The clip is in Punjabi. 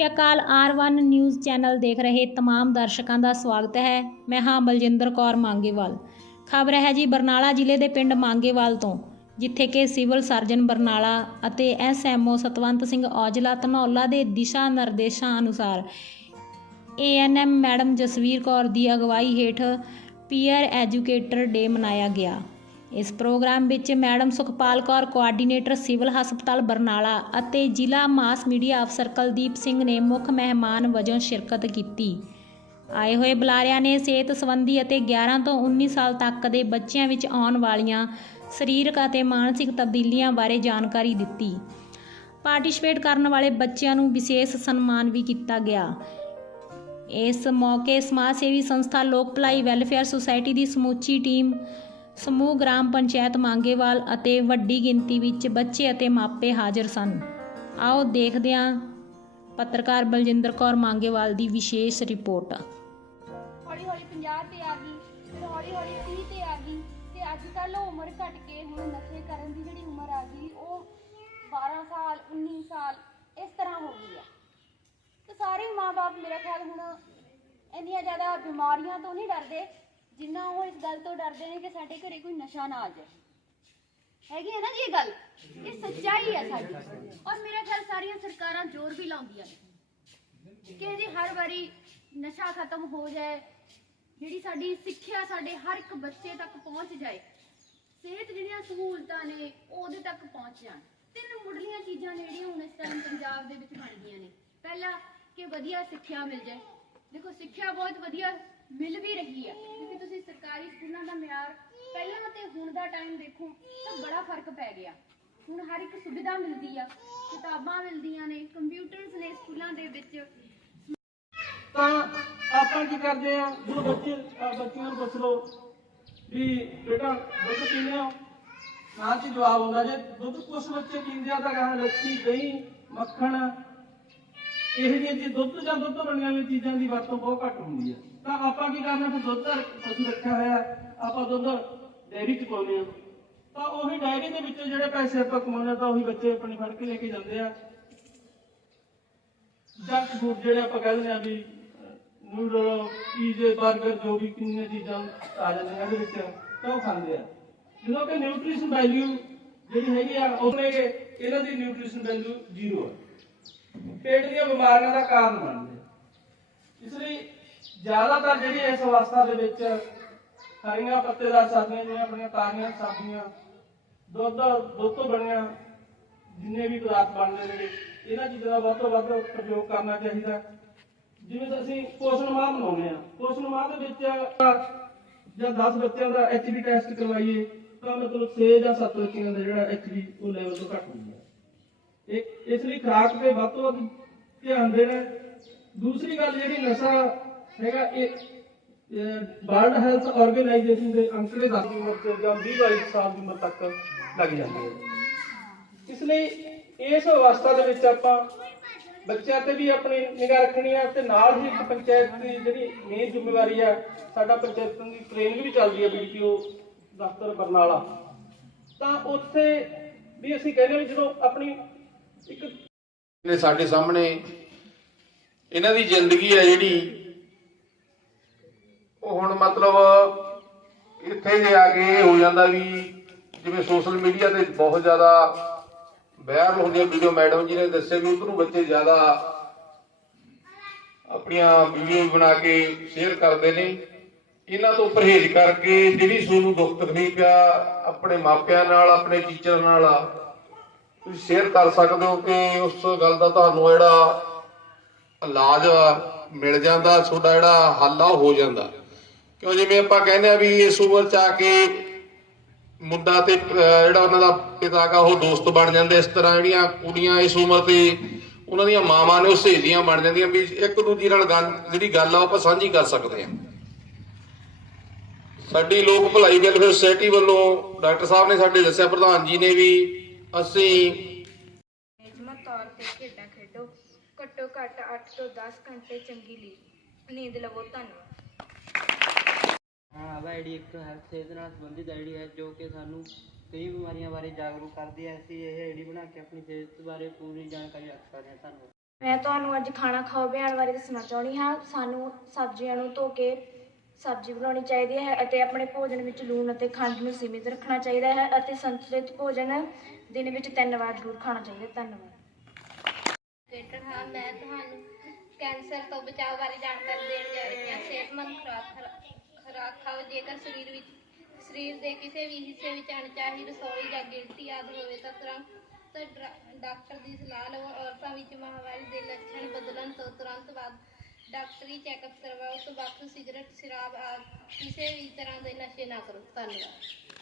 ਸ਼੍ਰੀ ਅਕਾਲ ਆਰ1 ਨਿਊਜ਼ ਚੈਨਲ ਦੇਖ ਰਹੇ तमाम ਦਰਸ਼ਕਾਂ ਦਾ ਸਵਾਗਤ ਹੈ ਮੈਂ ਹਾਂ ਬਲਜਿੰਦਰ ਕੌਰ ਮੰਗੇਵਾਲ ਖਬਰ ਹੈ ਜੀ ਬਰਨਾਲਾ ਜ਼ਿਲ੍ਹੇ ਦੇ ਪਿੰਡ ਮੰਗੇਵਾਲ ਤੋਂ ਜਿੱਥੇ ਕਿ ਸਿਵਲ ਸਰਜਨ ਬਰਨਾਲਾ ਅਤੇ ਐਸਐਮਓ ਸਤਵੰਤ ਸਿੰਘ ਔਜਲਾ ਧਨੌਲਾ ਦੇ ਦਿਸ਼ਾ ਨਿਰਦੇਸ਼ਾਂ ਅਨੁਸਾਰ ਏਐਨਐਮ ਮੈਡਮ ਜਸਵੀਰ ਕੌਰ ਦੀ ਅਗਵਾਈ ਹੇਠ ਪੀਅਰ ਐਜੂਕੇਟਰ ਡੇ ਮਨਾਇਆ ਗਿਆ ਇਸ ਪ੍ਰੋਗਰਾਮ ਵਿੱਚ madam Sukhpal Kaur coordinator civil ਹਸਪਤਾਲ ਬਰਨਾਲਾ ਅਤੇ ਜ਼ਿਲ੍ਹਾ ਮਾਸ ਮੀਡੀਆ ਅਫਸਰ ਕਲਦੀਪ ਸਿੰਘ ਨੇ ਮੁੱਖ ਮਹਿਮਾਨ ਵਜੋਂ ਸ਼ਿਰਕਤ ਕੀਤੀ। ਆਏ ਹੋਏ ਬੁਲਾਰਿਆਂ ਨੇ ਸਿਹਤ ਸੰਬੰਧੀ ਅਤੇ 11 ਤੋਂ 19 ਸਾਲ ਤੱਕ ਦੇ ਬੱਚਿਆਂ ਵਿੱਚ ਆਉਣ ਵਾਲੀਆਂ ਸਰੀਰਕ ਅਤੇ ਮਾਨਸਿਕ ਤਬਦੀਲੀਆਂ ਬਾਰੇ ਜਾਣਕਾਰੀ ਦਿੱਤੀ। ਪਾਰਟਿਸਿਪੇਟ ਕਰਨ ਵਾਲੇ ਬੱਚਿਆਂ ਨੂੰ ਵਿਸ਼ੇਸ਼ ਸਨਮਾਨ ਵੀ ਕੀਤਾ ਗਿਆ। ਇਸ ਮੌਕੇ ਸਮਾਜ ਸੇਵੀ ਸੰਸਥਾ ਲੋਕ ਭਲਾਈ ਵੈਲਫੇਅਰ ਸੁਸਾਇਟੀ ਦੀ ਸਮੁੱਚੀ ਟੀਮ ਸਮੂਹ ਗ੍ਰਾਮ ਪੰਚਾਇਤ ਮੰਗੇਵਾਲ ਅਤੇ ਵੱਡੀ ਗਿਣਤੀ ਵਿੱਚ ਬੱਚੇ ਅਤੇ ਮਾਪੇ ਹਾਜ਼ਰ ਸਨ। ਆਓ ਦੇਖਦੇ ਹਾਂ ਪੱਤਰਕਾਰ ਬਲਜਿੰਦਰ ਕੌਰ ਮੰਗੇਵਾਲ ਦੀ ਵਿਸ਼ੇਸ਼ ਰਿਪੋਰਟ। ਹੌਲੀ ਹੌਲੀ 50 ਤੇ ਆ ਗਈ, ਫਿਰ ਹੌਲੀ ਹੌਲੀ 30 ਤੇ ਆ ਗਈ ਤੇ ਅੱਜ ਕੱਲ ਉਮਰ ਘਟ ਕੇ ਹੁਣ ਨਸ਼ੇ ਕਰਨ ਦੀ ਜਿਹੜੀ ਉਮਰ ਆ ਗਈ, ਉਹ 12 ਸਾਲ 19 ਸਾਲ, ਇਸ ਤਰ੍ਹਾਂ ਹੋ ਗਈ ਆ। ਤੇ ਸਾਰੇ ਮਾਪੇ ਮੇਰਾ ਖਿਆਲ ਹੁਣ ਇੰਨੀਆਂ ਜ਼ਿਆਦਾ ਬਿਮਾਰੀਆਂ ਤੋਂ ਨਹੀਂ ਡਰਦੇ ਜਿੰਨਾ ਉਹ ਇਸ ਗੱਲ ਤੋਂ ਡਰਦੇ ਨੇ ਕਿ ਸਾਡੇ ਘਰੇ ਕੋਈ ਨਸ਼ਾ ਨਾ ਆ ਜਾਏ। ਹੈਗੀ ਹੈ ਨਾ ਜੀ ਇਹ ਗੱਲ? ਇਹ ਸੱਚਾਈ ਹੈ ਸਾਡੀ। ਔਰ ਮੇਰਾ ਖਿਆਲ ਸਾਰੀਆਂ ਸਰਕਾਰਾਂ ਜ਼ੋਰ ਵੀ ਲਾਉਂਦੀਆਂ ਨੇ ਕਿ ਜੀ ਹਰ ਵਾਰੀ ਨਸ਼ਾ ਖਤਮ ਹੋ ਜਾਏ, ਜਿਹੜੀ ਸਾਡੀ ਸਿੱਖਿਆ ਸਾਡੇ ਹਰ ਇੱਕ ਬੱਚੇ ਤੱਕ ਪਹੁੰਚ ਜਾਏ, ਸਿਹਤ ਜਿਹੜੀਆਂ ਸਹੂਲਤਾਂ ਨੇ ਉਹਦੇ ਤੱਕ ਪਹੁੰਚ ਜਾਣ। ਤਿੰਨ ਮੁੱਢਲੀਆਂ ਚੀਜ਼ਾਂ ਜਿਹੜੀਆਂ ਹੁਣ ਇਸ ਟਾਈਮ ਪੰਜਾਬ ਦੇ ਵਿੱਚ ਬਣ ਗਈਆਂ ਨੇ। ਪਹਿਲਾ ਕਿ ਵਧੀਆ ਸਿੱਖਿਆ ਮਿਲ ਜਾਏ। ਦੇਖੋ ਸਿੱਖਿਆ ਬਹੁਤ ਵਧੀਆ ਮਿਲ ਵੀ ਰਹੀ ਆ। ਕਿਉਂਕਿ ਤੁਸੀਂ ਸਰਕਾਰੀ ਸਕੂਲਾਂ ਦਾ ਮਿਆਰ ਪਹਿਲਾਂ ਅਤੇ ਹੁਣ ਦਾ ਟਾਈਮ ਦੇਖੋ ਤਾਂ ਬੜਾ ਫ਼ਰਕ ਪੈ ਗਿਆ। ਹੁਣ ਹਰ ਇੱਕ ਸੁਵਿਧਾ ਮਿਲਦੀ ਆ। ਕਿਤਾਬਾਂ ਮਿਲਦੀਆਂ ਨੇ ਕੰਪਿਊਟਰਸ ਨੇ ਸਕੂਲਾਂ ਦੇ ਵਿੱਚ। ਤਾਂ ਆਪਾਂ ਕੀ ਕਰਦੇ ਆ ਜਦੋਂ ਬੱਚੇ ਬੱਚਿਆਂ ਨੂੰ ਪੁੱਛ ਲਓ ਵੀ ਬੇਟਾ, ਦੁੱਧ ਪੀਂਦੇ ਹੋ ਨਾ ਚ ਜਵਾਬ ਹੁੰਦਾ ਜੇ ਦੁੱਧ ਕੁਛ ਬੱਚੇ ਪੀਂਦੇ ਆ ਤਾਂ ਕਹਾਂ ਲੱਸੀ, ਦਹੀਂ, ਮੱਖਣ ਇਹ ਜਿਹੀਆਂ ਚੀਜ਼ ਦੁੱਧ ਜਾਂ ਦੁੱਧ ਤੋਂ ਹੋਈਆਂ ਚੀਜ਼ਾਂ ਦੀ ਵਰਤੋਂ ਬਹੁਤ ਘੱਟ ਹੁੰਦੀ ਹੈ ਤਾਂ ਆਪਾਂ ਕੀ ਕਰਨਾ ਫਿਰ ਦੁੱਧ ਦਾ ਰੱਖਿਆ ਹੋਇਆ, ਆਪਾਂ ਦੁੱਧ ਡੇਅਰੀ ਚ ਪਾਉਂਦੇ ਆ ਤਾਂ ਉਹੀ ਡਾਇਰੀ ਦੇ ਵਿੱਚੋਂ ਜਿਹੜੇ ਪੈਸੇ ਆਪਾਂ ਕਮਾਉਂਦੇ ਤਾਂ ਉਹੀ ਬੱਚੇ ਆਪਣੀ ਫੜ ਕੇ ਲੈ ਕੇ ਜਾਂਦੇ ਆ। ਜੰਕ ਫੂਡ ਜਿਹੜੇ ਆਪਾਂ ਕਹਿੰਦੇ ਆ ਵੀ ਨੂਡਲ ਪੀਜ਼ੇ 버ਗਰ ਜੋ ਵੀ ਕਿੰਨੀਆਂ ਚੀਜ਼ਾਂ ਆ ਜਾਂਦੀਆਂ ਇਹਦੇ ਵਿੱਚ, ਤਾਂ ਉਹ ਖਾਂਦੇ ਆ। ਜਦੋਂ ਕਿ ਨਿਊਟ੍ਰੀਸ਼ਨ ਵੈਲਿਊ ਜਿਹੜੀ ਹੈਗੀ ਆ ਉਹਨੇ ਇਹਨਾਂ ਦੀ ਨਿਊਟ੍ਰੀਸ਼ਨ ਵੈਲਿਊ ਜ਼ੀਰੋ ਹੈ ਪੇਟ ਦੀਆਂ ਬਿਮਾਰੀਆਂ ਦਾ ਕਾਰਨ ਬਣਦੇ ਇਸ ਲਈ ਜ਼ਿਆਦਾਤਰ ਜਿਹੜੀ ਇਸ ਅਵਸਥਾ ਦੇ ਵਿੱਚ ਹਰੀਆਂ ਪੱਤੇਦਾਰ ਸਬਜ਼ੀਆਂ ਜਿਵੇਂ ਆਪਣੀਆਂ ਤਾਜ਼ੀਆਂ ਸਬਜ਼ੀਆਂ, ਦੁੱਧ ਦੁੱਧ ਤੋਂ ਬਣੀਆਂ ਜਿੰਨੇ ਵੀ ਪਦਾਰਥ ਬਣਦੇ ਨੇ ਇਹਨਾਂ ਚੀਜ਼ਾਂ ਦਾ ਵੱਧ ਤੋਂ ਵੱਧ ਪ੍ਰਯੋਗ ਕਰਨਾ ਚਾਹੀਦਾ। ਜਿਵੇਂ ਅਸੀਂ ਪੋਸ਼ਣ ਮਾਹ ਬਣਾਉਂਦੇ ਆ ਪੋਸ਼ਣ ਮਾਹ ਦੇ ਵਿੱਚ ਜਾਂ 10 ਬੱਚਿਆਂ ਦਾ ਐਚਬੀ ਟੈਸਟ ਕਰਵਾਈਏ, ਤਾਂ ਮਤਲਬ 6 ਜਾਂ 7 ਬੱਚਿਆਂ ਦਾ ਜਿਹੜਾ ਐਚਬੀ ਉਹ ਲੈਵਲ ਤੋਂ ਘੱਟ ਹੁੰਦਾ। ਇਸ ਲਈ ਖੁਰਾਕ ਤੇ ਵੱਧ ਤੋਂ ਵੱਧ ਧਿਆਨ ਦੇਣਾ। ਦੂਸਰੀ ਗੱਲ ਜਿਹੜੀ ਨਸ਼ਾ ਹੈਗਾ, ਇਹ ਵਰਲਡ ਹੈਲਥ ਆਰਗੇਨਾਈਜੇਸ਼ਨ ਦੇ ਅੰਕੜੇ ਦੱਸਦੀ ਉਮਰ ਚ ਜਾਂ 20 22 ਸਾਲ ਦੀ ਉਮਰ ਤੱਕ ਲੱਗ ਜਾਂਦੇ ਹੈ। ਇਸ ਲਈ ਇਸ ਅਵਸਥਾ ਦੇ ਵਿੱਚ ਆਪਾਂ ਬੱਚਿਆਂ ਤੇ ਵੀ ਆਪਣੀ ਨਿਗਾਹ ਰੱਖਣੀ ਹੈ ਤੇ ਨਾਲ ਹੀ ਇੱਕ ਪੰਚਾਇਤ ਦੀ ਜਿਹੜੀ ਮੇਨ ਜ਼ਿੰਮੇਵਾਰੀ ਆ ਸਾਡਾ ਪੰਚਾਇਤਾਂ ਦੀ ਟ੍ਰੇਨਿੰਗ ਵੀ ਚੱਲਦੀ ਹੈ ਬੀਡੀਪੀਓ ਦਫ਼ਤਰ ਬਰਨਾਲਾ। ਤਾਂ ਉੱਥੇ ਵੀ ਅਸੀਂ ਕਹਿੰਦੇ ਵੀ ਜਦੋਂ ਆਪਣੀ ਇੱਕ ਨੇ ਸਾਡੇ ਸਾਹਮਣੇ ਇਹਨਾਂ ਦੀ ਜ਼ਿੰਦਗੀ ਹੈ ਜਿਹੜੀ, ਉਹ ਹੁਣ ਮਤਲਬ ਇੱਥੇ ਜੇ ਆ ਕੇ ਹੋ ਜਾਂਦਾ ਵੀ ਜਿਵੇਂ ਸੋਸ਼ਲ ਮੀਡੀਆ ਤੇ ਬਹੁਤ ਜ਼ਿਆਦਾ ਵਾਇਰਲ ਹੁੰਦੀਆਂ ਵੀਡੀਓ ਮੈਡਮ ਜੀ ਨੇ ਦੱਸਿਆ ਵੀ ਉਧਰੋਂ ਬੱਚੇ ਜ਼ਿਆਦਾ ਆਪਣੀਆਂ ਵੀਡੀਓ ਬਣਾ ਕੇ ਸ਼ੇਅਰ ਕਰਦੇ ਨੇ। ਇਹਨਾਂ ਤੋਂ ਪਰਹੇਜ਼ ਕਰਕੇ ਜਿਹੜੀ ਤੁਹਾਨੂੰ ਦੁੱਖ ਤਕਲੀਫ ਆ, ਆਪਣੇ ਮਾਪਿਆਂ ਨਾਲ, ਆਪਣੇ ਟੀਚਰ ਨਾਲ ਤੁਸੀਂ ਸ਼ੇਅਰ ਕਰ ਸਕਦੇ ਹੋ ਕਿ ਉਸ ਗੱਲ ਦਾ ਤੁਹਾਨੂੰ ਜਿਹੜਾ ਇਲਾਜ ਮਿਲ ਜਾਂਦਾ, ਤੁਹਾਡਾ ਜਿਹੜਾ ਹੱਲ ਆ ਹੋ ਜਾਂਦਾ। ਕਿਉਂ ਜਿਵੇਂ ਆਪਾਂ ਕਹਿੰਦੇ ਆ ਵੀ ਇਸ ਉਮਰ ਚ ਆ ਕੇ ਮੁੰਡਾ ਤੇ ਜਿਹੜਾ ਉਹਨਾਂ ਦਾ ਪਿਤਾ ਦਾ ਉਹ ਦੋਸਤ ਬਣ ਜਾਂਦੇ, ਇਸ ਤਰ੍ਹਾਂ ਜਿਹੜੀਆਂ ਕੁੜੀਆਂ ਇਸ ਉਮਰ ਤੇ ਉਹਨਾਂ ਦੀਆਂ ਮਾਵਾਂ ਨੇ, ਉਹ ਸਹੇਲੀਆਂ ਬਣ ਜਾਂਦੀਆਂ, ਵੀ ਇੱਕ ਦੂਜੀ ਨਾਲ ਗੱਲ, ਜਿਹੜੀ ਗੱਲ ਆ, ਉਹ ਆਪਾਂ ਸਾਂਝੀ ਕਰ ਸਕਦੇ ਹਾਂ ਸਾਡੀ ਲੋਕ ਭਲਾਈ ਵੈਲਫੇਅਰ ਸੁਸਾਇਟੀ ਵੱਲੋਂ ਡਾਕਟਰ ਸਾਹਿਬ ਨੇ ਸਾਡੇ ਦੱਸਿਆ, ਪ੍ਰਧਾਨ ਜੀ ਨੇ ਵੀ ਅਸੀਂ ਨਿਯਮਤ ਤੌਰ ਤੇ ਖੇਡਾਂ ਖੇਡੋ। ਘੱਟੋ ਘੱਟ 8 ਤੋਂ 10 ਘੰਟੇ ਚੰਗੀ ਲੀ ਨੀਂਦ ਲਵੋ ਧੰਨਵਾਦ। ਹਾਂ ਆਈਡੀ ਇੱਕ ਹੈਲਥ ਸਿਹਤ ਨਾਲ ਸੰਬੰਧਿਤ ਆਈਡੀ ਹੈ ਜੋ ਕਿ ਸਾਨੂੰ ਕਈ ਬਿਮਾਰੀਆਂ ਬਾਰੇ ਜਾਗਰੂਕ ਕਰਦੀ ਹੈ। ਅਸੀਂ ਇਹ ਆਈਡੀ ਬਣਾ ਕੇ ਆਪਣੀ ਸਿਹਤ ਬਾਰੇ ਪੂਰੀ ਜਾਣਕਾਰੀ ਰੱਖ ਸਕਦੇ ਹਾਂ। ਧੰਨਵਾਦ। ਮੈਂ ਤੁਹਾਨੂੰ ਅੱਜ ਖਾਣਾ ਖਾਓ ਅਭਿਆਨ ਬਾਰੇ ਦੱਸਣਾ ਚਾਹੁੰਦੀ ਹਾਂ। ਸਾਨੂੰ ਸਬਜ਼ੀਆਂ ਨੂੰ ਧੋ ਕੇ ਸਬਜ਼ੀ ਬਣਾਉਣੀ ਚਾਹੀਦੀ ਹੈ ਅਤੇ ਆਪਣੇ ਭੋਜਨ ਵਿੱਚ ਲੂਣ ਅਤੇ ਖੰਡ ਨੂੰ ਸੀਮਿਤ ਰੱਖਣਾ ਚਾਹੀਦਾ ਹੈ ਅਤੇ ਸੰਤੁਲਿਤ ਭੋਜਨ ਦਿਨ ਵਿੱਚ ਤਿੰਨ ਵਾਰ ਜ਼ਰੂਰ ਖਾਣਾ ਚਾਹੀਦਾ ਧੰਨਵਾਦ। ਬੇਟਰ ਹਾਂ, ਮੈਂ ਤੁਹਾਨੂੰ ਕੈਂਸਰ ਤੋਂ ਬਚਾਅ ਬਾਰੇ ਜਾਣਕਾਰੀ ਦੇਣ ਜਾ ਰਹੀ ਹਾਂ। ਸਿਹਤਮੰਦ ਖੁਰਾਕ ਖੁਰਾਕ ਖਾਓ। ਜੇਕਰ ਸਰੀਰ ਵਿੱਚ, ਸਰੀਰ ਦੇ ਕਿਸੇ ਵੀ ਹਿੱਸੇ ਵਿੱਚ ਅਣਚਾਹੀ ਰਸੋਈ ਜਾਂ ਗਿਲਟੀ ਆਦਿ ਹੋਵੇ ਤਾਂ ਤੁਰੰਤ ਡਾਕਟਰ ਦੀ ਸਲਾਹ ਲਵੋ ਔਰਤਾਂ ਵਿੱਚ ਮਾਹਵਾਰੀ ਦੇ ਲੱਛਣ ਬਦਲਣ ਤੋਂ ਤੁਰੰਤ ਬਾਅਦ ਡਾਕਟਰੀ ਚੈੱਕਅਪ ਕਰਵਾਓ ਤੰਬਾਕੂ ਸਿਗਰਟ ਸ਼ਰਾਬ ਆਦਿ ਕਿਸੇ ਵੀ ਤਰ੍ਹਾਂ ਦੇ ਨਸ਼ੇ ਨਾ ਕਰੋ। ਧੰਨਵਾਦ।